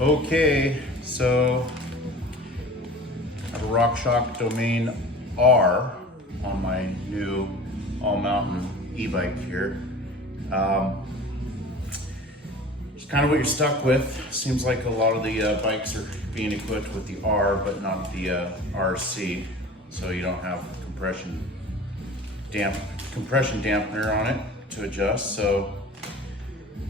Okay, so I have a RockShox Domain R on my new all-mountain e-bike here. It's kind of what you're stuck with. Seems like a lot of the bikes are being equipped with the R, but not the RC, so you don't have compression dampener on it to adjust. So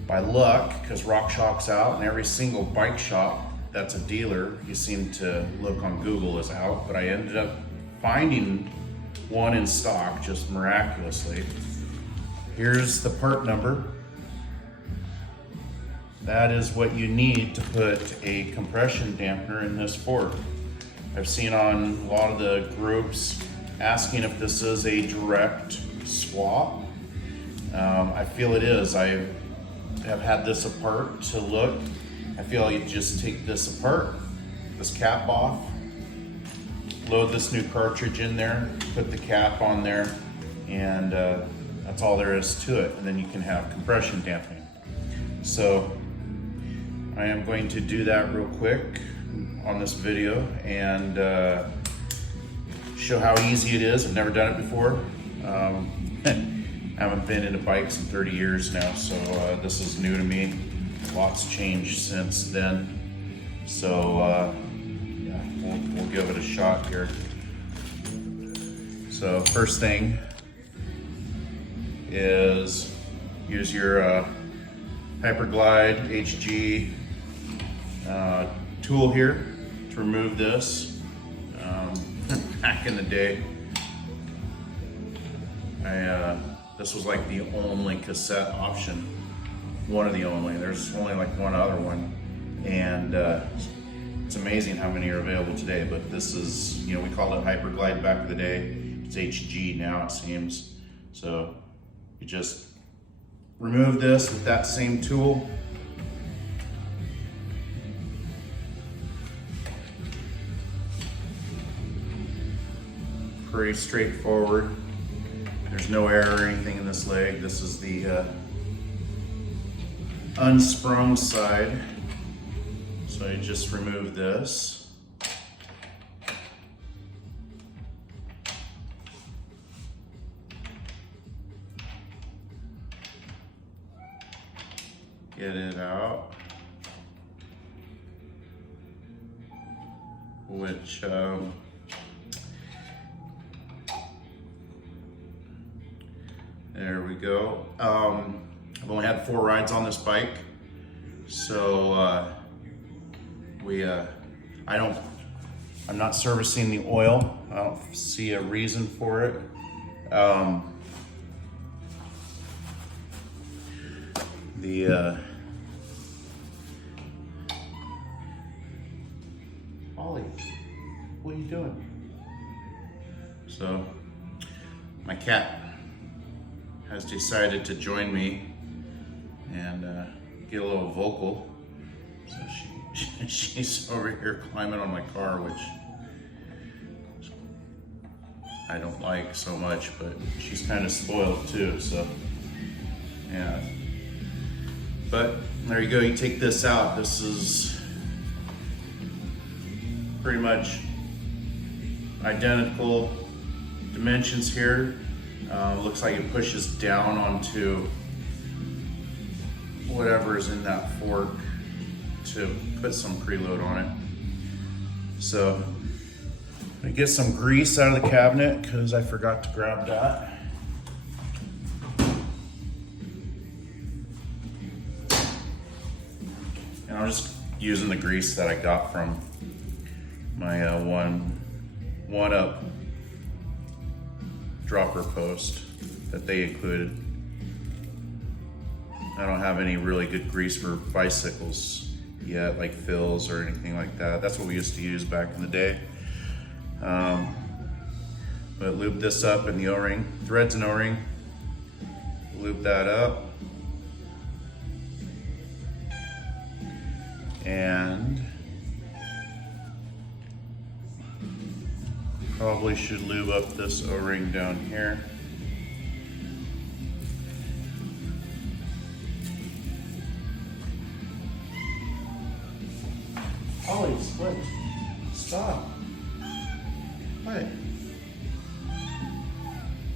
by luck, because RockShox out and every single bike shop that's a dealer you seem to look on Google is out, but I ended up finding one in stock just miraculously. Here's the part number. That is what you need to put a compression dampener in this fork. I've seen on a lot of the groups asking if this is a direct swap. I feel it is. I have had this apart to look. I feel like you just take this apart, this cap off, load this new cartridge in there, put the cap on there, and that's all there is to it. And then you can have compression dampening. So I am going to do that real quick on this video and show how easy it is. I've never done it before. I haven't been into bikes in 30 years now, so this is new to me. Lots changed since then. So yeah, we'll give it a shot here. So first thing is use your Hyperglide HG tool here to remove this. Back in the day, this was like the only cassette option, one of the only. There's only like one other one, and it's amazing how many are available today. But this is, you know, we called it Hyperglide back in the day. It's HG now, it seems. So you just remove this with that same tool. Pretty straightforward. There's no air or anything in this leg. This is the unsprung side. So I just remove this. Get it out. Which there we go. I've only had 4 rides on this bike, so I'm not servicing the oil. I don't see a reason for it. Ollie, what are you doing? So my cat has decided to join me and get a little vocal. So she's over here climbing on my car, which I don't like so much, but she's kind of spoiled too, so yeah. But there you go, you take this out. This is pretty much identical dimensions here. Looks like it pushes down onto whatever is in that fork to put some preload on it. So I get some grease out of the cabinet because I forgot to grab that. And I'm just using the grease that I got from my one up dropper post that they included. I don't have any really good grease for bicycles yet, like Phil's or anything like that. That's what we used to use back in the day. But lube this up in the O-ring, threads and O-ring. Lube that up. And probably should lube up this O-ring down here. Always, what? Stop. What?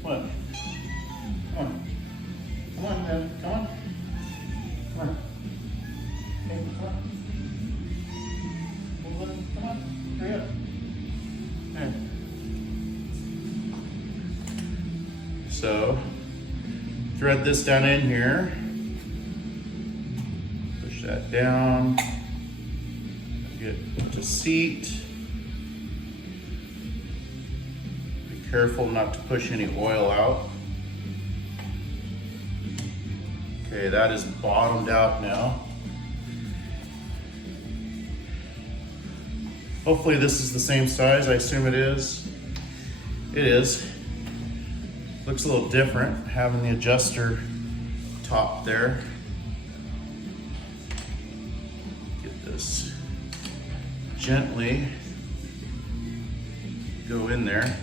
What? Come on. Come on, man. Come on. Come on. Hey, come on. Move it. Come on. Hurry up. There. So, thread this down in here. Push that down. Get to seat. Be careful not to push any oil out. Okay, that is bottomed out now. Hopefully this is the same size. I assume it is. It is. Looks a little different having the adjuster top there. Get this gently go in there.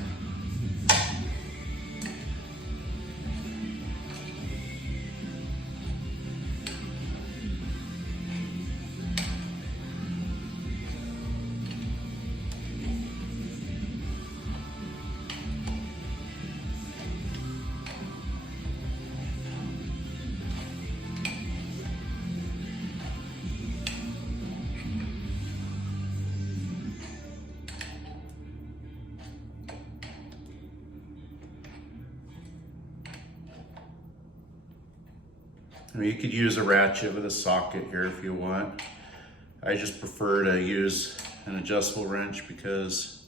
I mean, you could use a ratchet with a socket here if you want. I just prefer to use an adjustable wrench because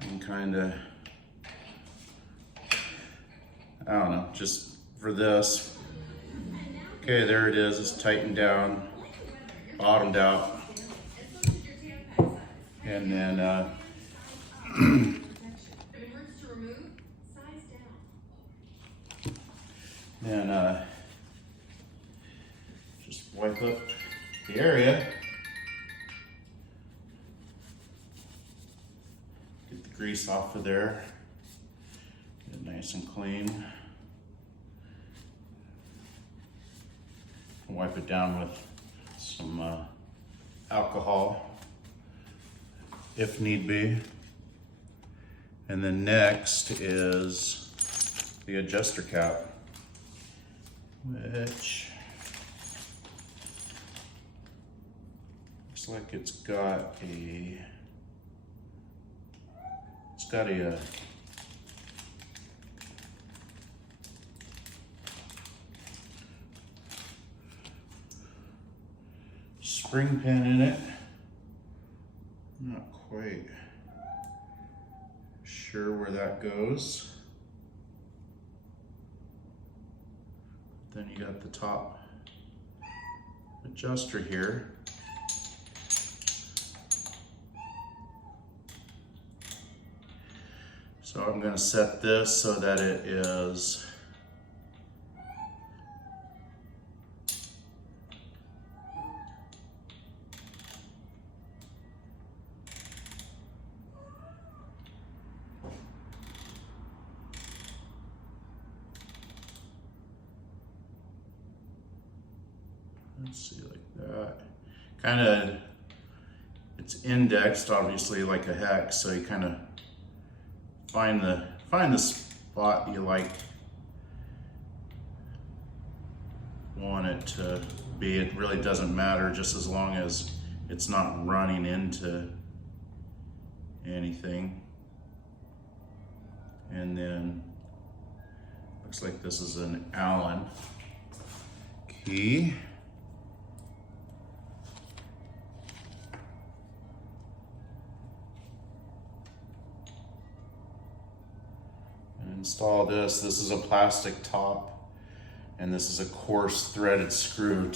I can kind of, I don't know, just for this. Okay, there it is. It's tightened down, bottomed out. And then, just wipe up the area. Get the grease off of there. Get it nice and clean. Wipe it down with some alcohol if need be. And then next is the adjuster cap, which looks like it's got a spring pin in it. Not quite sure where that goes. Then you got the top adjuster here. So I'm going to set this so that it is let's see, like that. Kind of, it's indexed obviously like a hex, so you kind of find the spot you want it to be. It really doesn't matter, just as long as it's not running into anything. And then looks like this is an Allen key. Install this. This is a plastic top, and this is a coarse threaded screw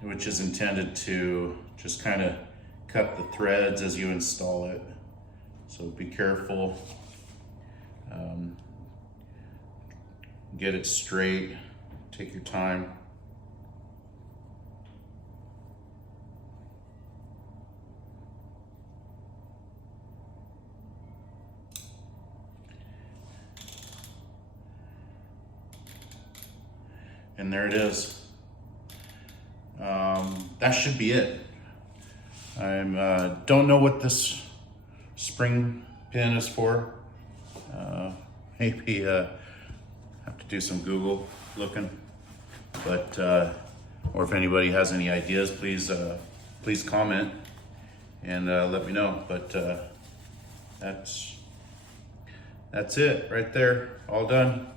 which is intended to just kind of cut the threads as you install it. So be careful. Get it straight. Take your time. And there it is. That should be it. I'm don't know what this spring pin is for. Maybe have to do some Google looking, but or if anybody has any ideas, please comment and let me know. But that's it right there, all done.